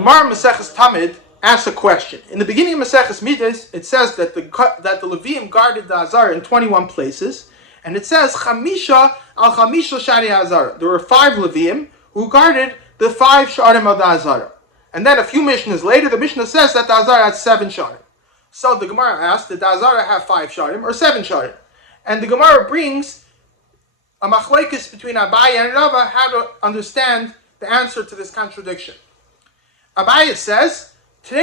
Gemara Maseches Tamid asks a question. In the beginning of Maseches Midas, it says that the Leviim guarded the Azara in 21 places, and it says Chamisha al Chamisha Shari Azara. There were 5 Leviim who guarded the 5 Sharim of the Azara. And then a few Mishnahs later, the Mishnah says that the Azara had 7 Sharim. So the Gemara asks, did the Azara have 5 Sharim or 7 Sharim? And the Gemara brings a machlekes between Abaye and Rava how to understand the answer to this contradiction. Abaye says, 2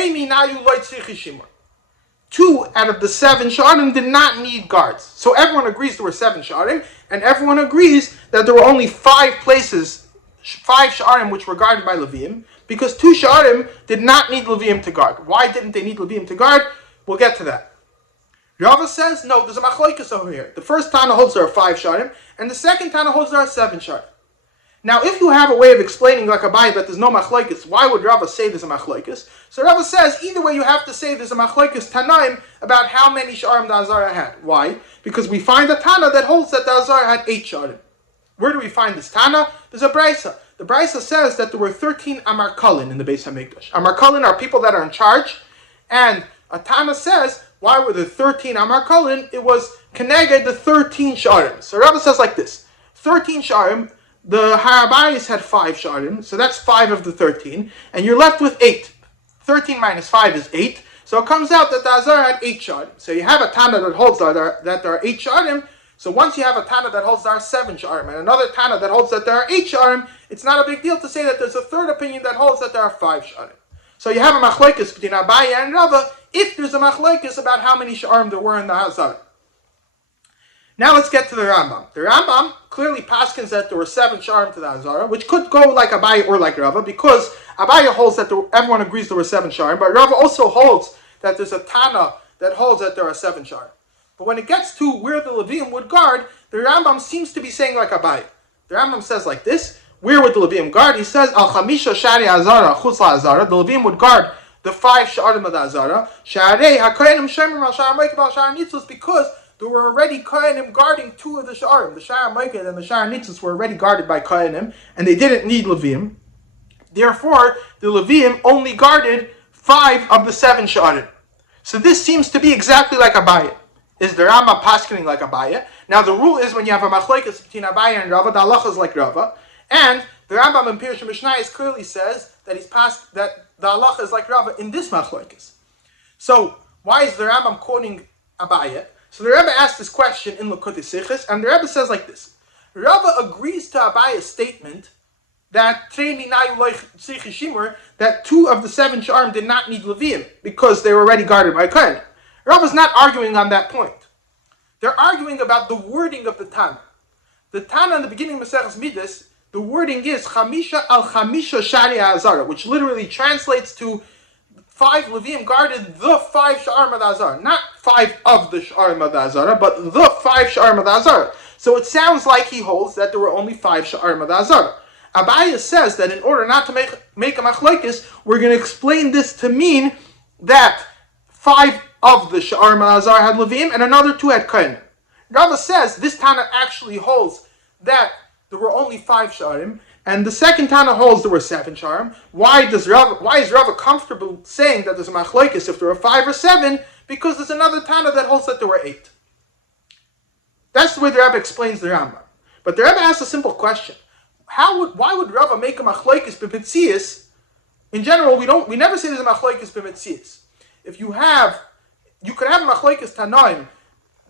out of the 7 Sharim did not need guards. So everyone agrees there were 7 Sharim, and everyone agrees that there were only 5 places, 5 Sharim which were guarded by Leviim, because 2 Sharim did not need Leviim to guard. Why didn't they need Leviim to guard? We'll get to that. Rava says, no, there's a machlokes over here. The first Tana holds there are 5 Sharim, and the second Tana holds there are 7 Sharim. Now, if you have a way of explaining like Abaye that there's no machlokes, why would Rava say there's a machlokes? So Rava says, either way you have to say there's a machlokes Tana'im about how many Sharim the Azara had. Why? Because we find a Tana that holds that the Azara had 8 Sharim. Where do we find this Tana? There's a Brisa. The Brisa says that there were 13 Amar Kalin in the Beis HaMikdash. Amar Kalin are people that are in charge, and a Tana says, why were there 13 Amar Kalin? It was Keneged the 13 Sharim. So Rava says like this, 13 Sharim, the Harabayis had 5 Sharim, so that's 5 of the 13, and you're left with 8. 13 minus 5 is 8, so it comes out that the Azara had 8 Sharim. So you have a Tana that holds that there are 8 Sharim, so once you have a Tana that holds there are 7 Sharim, and another Tana that holds that there are 8 Sharim, it's not a big deal to say that there's a third opinion that holds that there are 5 Sharim. So you have a machlokes between Abaye and Rava, if there's a machlokes about how many Sharim there were in the Azara. Now let's get to the Rambam. The Rambam clearly paskins that there were 7 Sharim to the Azara, which could go like Abaye or like Rava, because Abaye holds that everyone agrees there were 7 Sharim, but Rava also holds that there's a Tana that holds that there are 7 Sharim. But when it gets to where the Leviim would guard, the Rambam seems to be saying like Abaye. The Rambam says like this, where would the Leviim guard? He says, Al Chamisha Shari Azara, Chutz Azara, the Leviim would guard the 5 Sharim of the Azara, Sharei HaKohenim Shemrim Al Shar HaMoikev Al Shar HaNitzos, because there were already Kohanim guarding 2 of the Sharim. The Shar HaMoikev and the Shar HaNitzos were already guarded by Kohanim, and they didn't need Leviim. Therefore, the Leviim only guarded 5 of the 7 Sharim. So this seems to be exactly like Abaye. Is the Rambam paskening like Abaye? Now the rule is when you have a machlokes between Abaye and Rava, the halacha is like Rava, and the Rambam in Pirush Mishnayos clearly says that that the halacha is like Rava in this machlokes. So why is the Rambam quoting Abaye? So the Rebbe asked this question in Likutei Sichos, and the Rebbe says like this: Rava agrees to Abaye's statement that 2 of the 7 Sharim did not need Leviim because they were already guarded by Kohen. Rava's not arguing on that point. They're arguing about the wording of the Tana. The Tana in the beginning of Maseches Midas, the wording is Chamisha al Chamisha Shari Azara, which literally translates to 5 Leviim guarded the 5 Sharim of the Azara. Not 5 of the Sharim of the Azara, but the 5 Sharim of the Azara. So it sounds like he holds that there were only 5 Sharim of the Azara. Abaye says that in order not to make a machlokes, we're going to explain this to mean that 5 of the Sharim of the Azara had Leviim and another 2 had Kohen. Rava says this Tana actually holds that there were only 5 Sharim, and the second Tana holds there were 7 Sharim. Why is Rava comfortable saying that there's a machlokes if there were 5 or 7? Because there's another Tana that holds that there were 8. That's the way the Rebbe explains the Rambam. But the Rebbe asks a simple question: why would Rava make a machlokes b'mitzias? In general, we never say there's a machlokes b'mitzias. If you could have a machlokes Tana'im,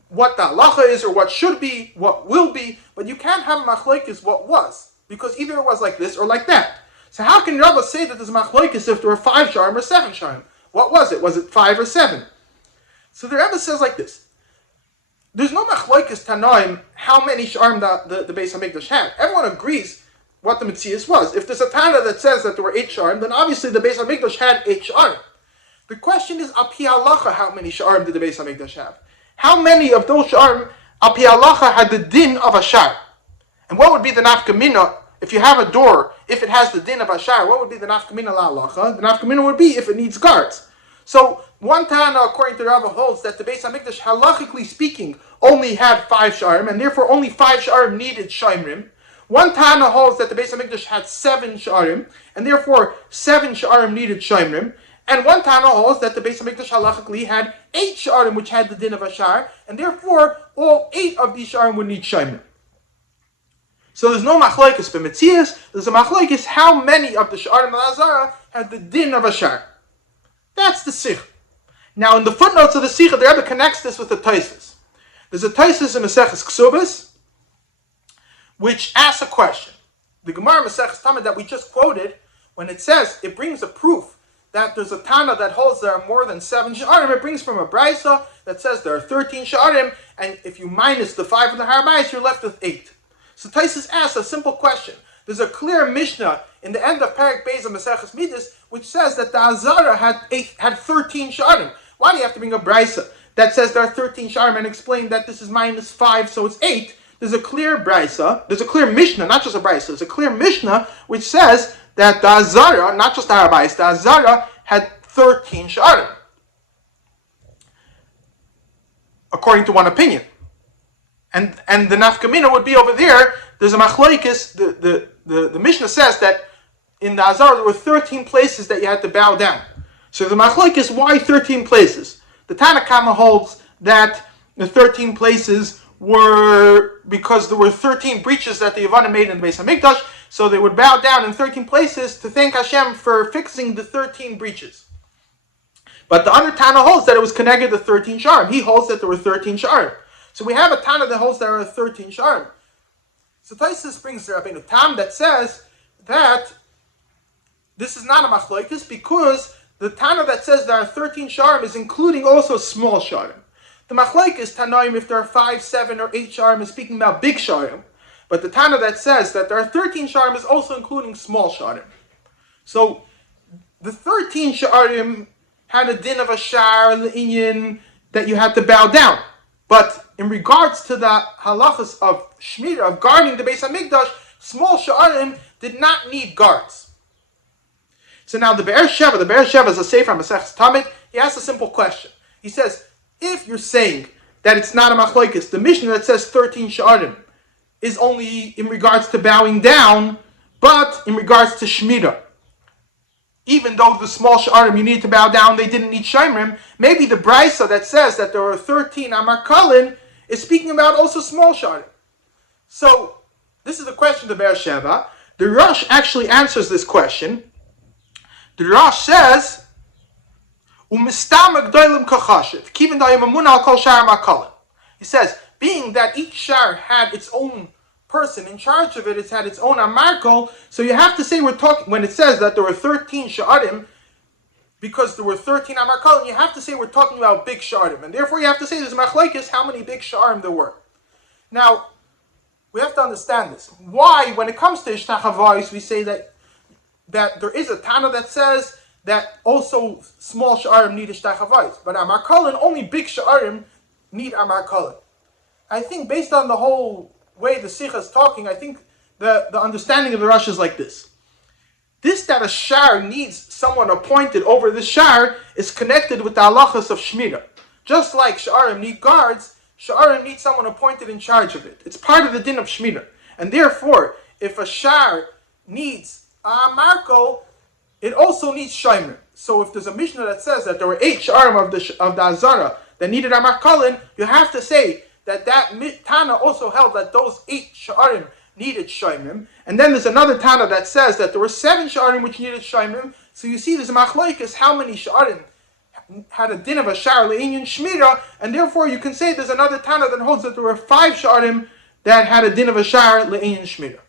what the halacha is or what should be, what will be, but you can't have a machlokes what was, because either it was like this or like that. So how can Rava say that there's a machlokes if there were 5 Sharim or 7 Sharim? What was it? Was it 5 or 7? So the Rebbe says like this: there's no machlokes Tana'im how many Sharim the Beis HaMikdash had. Everyone agrees what the Metzias was. If there's a Tana that says that there were 8 Sharim, then obviously the Beis HaMikdash had 8 Sharim. The question is, Api Halacha, how many Sharim did the Beis HaMikdash have? How many of those Sharim, Api Halacha, had the din of a Shar? And what would be the nafkamina if you have a door, if it has the din of a Shar? What would be the nafkamina la halacha? The nafkamina would be if it needs guards. So one Tana, according to Rava, holds that the Beis HaMikdash, halachically speaking, only had 5 Sharim, and therefore only 5 Sharim needed Shomrim. One Tana holds that the Beis Hamikdash had 7 sha'arim, and therefore 7 sha'arim needed shomrim. And one Tana holds that the Beis Hamikdash halachically had 8 sha'arim, which had the din of a sha'ar, and therefore all 8 of these sha'arim would need shomrim. So there's no machlokes b'metzias. There's a machlokes how many of the sha'arim al-azara had the din of a sha'ar. That's the sikh. Now in the footnotes of the sikh, the Rebbe connects this with the Tosfos. There's a Tosfos in Maseches Ksubas, which asks a question. The Gemara Maseches Tamid that we just quoted, when it says, it brings a proof that there's a Tana that holds there are more than 7 sha'arim, it brings from a Brisa that says there are 13 sha'arim, and if you minus the 5 of the Harabais, you're left with 8. So Tosfos asks a simple question. There's a clear Mishnah in the end of Perek Beis of Maseches Midas, which says that the Azara had 13 sha'arim. Why do you have to bring a Brisa that says there are 13 sha'arim and explain that this is minus 5, so it's 8? There's a clear Brisa, there's a clear Mishnah, not just a Brisa, there's a clear Mishnah which says that the Azara, not just the Harabais, the Azara had 13 sha'arim. According to one opinion. And the nafkamina would be over there, there's a machlokes, the Mishnah says that in the Azara there were 13 places that you had to bow down. So the machlokes, why 13 places? The Tana'im holds that the 13 places were because there were 13 breaches that the Yevanim made in the Beis Hamikdash, so they would bow down in 13 places to thank Hashem for fixing the 13 breaches. But the other Tana holds that it was connected to 13 sha'arim. He holds that there were 13 sha'arim. So we have a Tana that holds there are 13 sha'arim. So Tosfos brings the Rabbeinu Tam that says that this is not a machlokes because the Tana that says there are 13 sha'arim is including also small sha'arim. The machlokes Tana'im, if there are 5, 7, or 8 sha'arim, is speaking about big sha'arim. But the Tana that says that there are 13 sha'arim is also including small sha'arim. So the 13 sha'arim had a din of a sha'ar, the inyan, that you had to bow down. But in regards to the halachas of shmirah, of guarding the Beis Hamikdash, small sha'arim did not need guards. So now the Be'er Sheva is a sefer on Maseches Tamid. He asks a simple question. He says, if you're saying that it's not a machlokes, the Mishnah that says 13 sha'arim is only in regards to bowing down, but in regards to shmirah, even though the small sha'arim you need to bow down, they didn't need shomrim, maybe the Brisa that says that there are 13 Amar Kalin is speaking about also small sha'arim. So, this is the question of the Be'er Sheva. The Rosh actually answers this question. The Rosh says, he says, being that each shar had its own person in charge of it, it's had its own amarkol, so you have to say we're talking, when it says that there were 13 sha'arim, because there were 13 amarkol, you have to say we're talking about big sha'arim, and therefore you have to say there's machlokes how many big sha'arim there were. Now, we have to understand this. Why, when it comes to Ishtach HaVayis, we say that there is a Tana that says that also small sha'arim need Ishtach HaVayis, but Amar Kalin, only big sha'arim need Amar Kalin. I think based on the whole way the Sikha is talking, I think the understanding of the Rosh is like this. This that a shar needs someone appointed over the shar is connected with the halachas of shmirah. Just like sha'arim need guards, sha'arim need someone appointed in charge of it. It's part of the din of shmirah. And therefore, if a shar needs a marko, it also needs shomrim. So if there's a Mishnah that says that there were 8 sha'arim of the Azara that needed a markolin, you have to say that Tana also held that those 8 sha'arim needed shomrim. And then there's another Tana that says that there were 7 sha'arim which needed shomrim. So you see there's a machlokes how many sha'arim had a din of a sha'ar le'inyan shmirah, and therefore you can say there's another Tana that holds that there were 5 sha'arim that had a din of a sha'ar le'inyan shmirah.